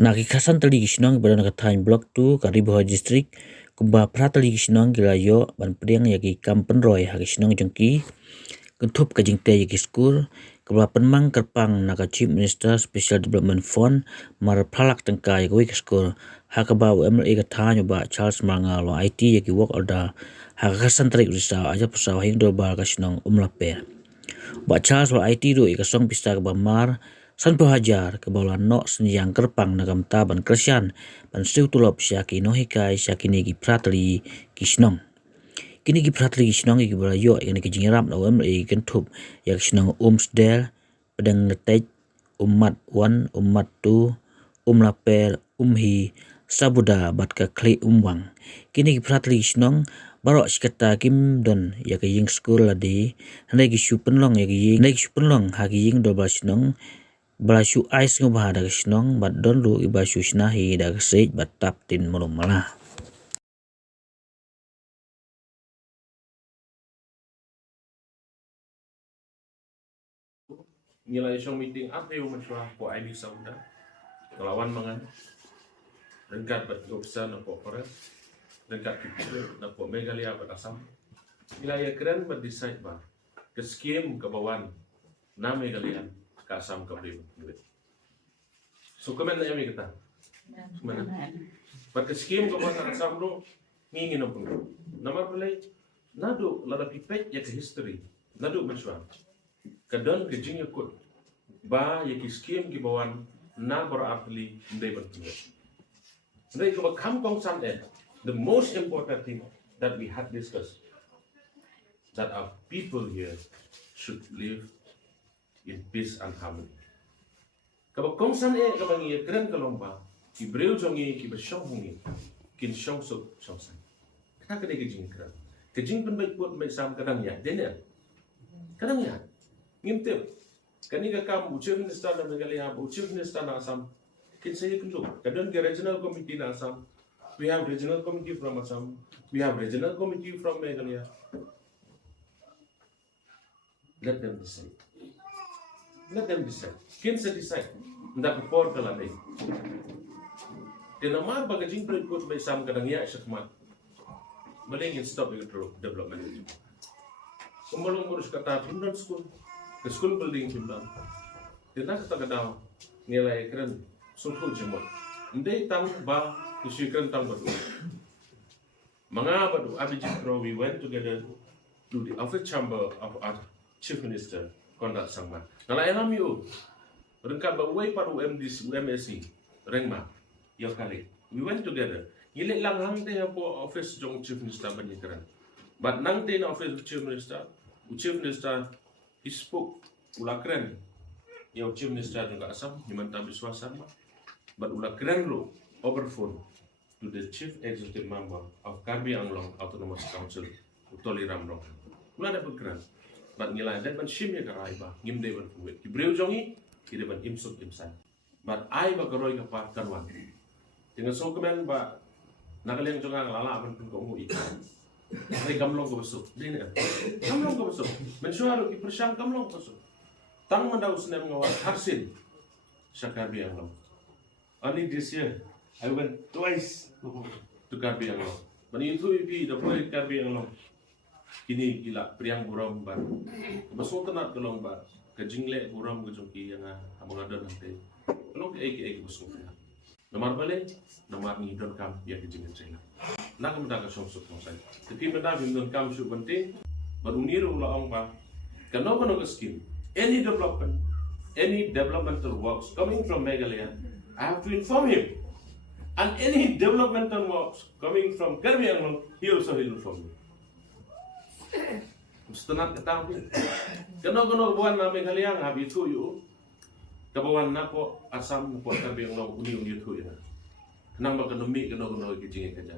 Nakikasan tali gisnong pada nakatain blok tu karibu distrik kuba pratali gisnong gilayo ban priang yagi kampen roy hagisnong jongki kentup kajingte yagi skul kuba penmang kerpang naka chief minister special development fund mar phalak tengka yagi skul hakaba UMLA katanya ba Charles Manga lo IT yagi work order hakasan tali risa aja pusaw hing do ba kasnong umlaper ba Charles lo IT do ikasong pista ba mar san hajar ke bawah no senjang kerpang nagam taban kersian ban siu tulop syaki no hikai syaki nigi pratli kisnong kini gi pratli kisnong gi bala yo ini ki jingram na UMLA kentup yak kisnong umsdel pedang letek umat 1 umat 2 umlaper umhi sabuda bat ka kli umwang kini gi pratli kisnong barok sikata kim don yak ying school ladi hanai gi supenlong yak ying nai supenlong hagi ying do basnong balasyu ais ngubah daga sinong bat don lu ibasyu sinahi daga sej bat tap tin mulung malah. Nilai isong meeting apa yung maswa po IB Sauda kelawan mangan dekat bat gopsa na po Forest dekat kipil na po Megalia bat Asam nilai keren bat decide ba ke skim kabawan na Megalia ka Asam ka Blim so komen na yami kita mana bat ke skim kabawan na Asam do ngingin na po nama pulay nado lada pipet ya ke history nado maswa kadon kejing yakut ba yaki skim gibawan na berarti ndai bertugas ndai ko kam kong san the most important thing that we had discussed that our people here should live in peace and harmony kaba kong san kaba ngi kren kalomba ki breu jongi ki besyong hungi kin syong sok syong san kata kede kejing pen baik put mai sam kadang ya dene kadang ya ngimtip kaniga kam chief minister na Megalia chief minister na Assam kin say kundu kadon ke regional committee na Assam we have regional committee from Assam we have regional committee from Megalia let them decide kin say decide ndak report kala dai tinamar bagajing put by sam kadang ya syakmat balingin stop the development kumulong ngurus kata pindon school the school building pindon dina kata kadaw nilai keren sulhul jemot ndai tang ba isu keren tang badu mga badu abijit pro we went together to the office chamber of our chief minister kondak sangma nala elam yu rengkat ba way paru UMSC rengma yo kali we went together Gilik lang hang te po office jong chief minister banyak but nang te na office chief minister he spoke ula keren ya chief minister juga Assam himanta biswasan but ula keren lo over phone to the chief executive member of Karbi Anglong Autonomous Council Utoli Ramrong ula ada keren but ngilai dat ban shim ya karai ba ngim de ban kuwet ki breu jongi ki de ban imsuk imsan but ai ba karoi ka pat kanwan dengan so kemen ba nakaleng jonga lala ban pun ko ikan ay gamlong ko besok din gamlong ko besok mensuaro ki persang gamlong ko besok tang mandaw sinem ngawat harsin sa Karbi Anglong only this year I went twice to Karbi Anglong but itu ipi the boy Karbi Anglong kini gila priang buram ba besok tenat kelong ba kajingle buram ko jongki yang among adon nanti kelong ke besok nomor balik nomor ni don kam ya kejingan saya nak mendaga sosok saya tapi mendaga don kam su penting beruniru laong ba kano skim any developmental works coming from Megalia I have to inform him and any developmental works coming from Karbi Anglong he also will inform me Mustanat ketahui kano buan na Megalia ngabi tu yu kabawan na po Assam na po Karbi Anglong uni tu ya nang ba kano mi kano kejingan kaja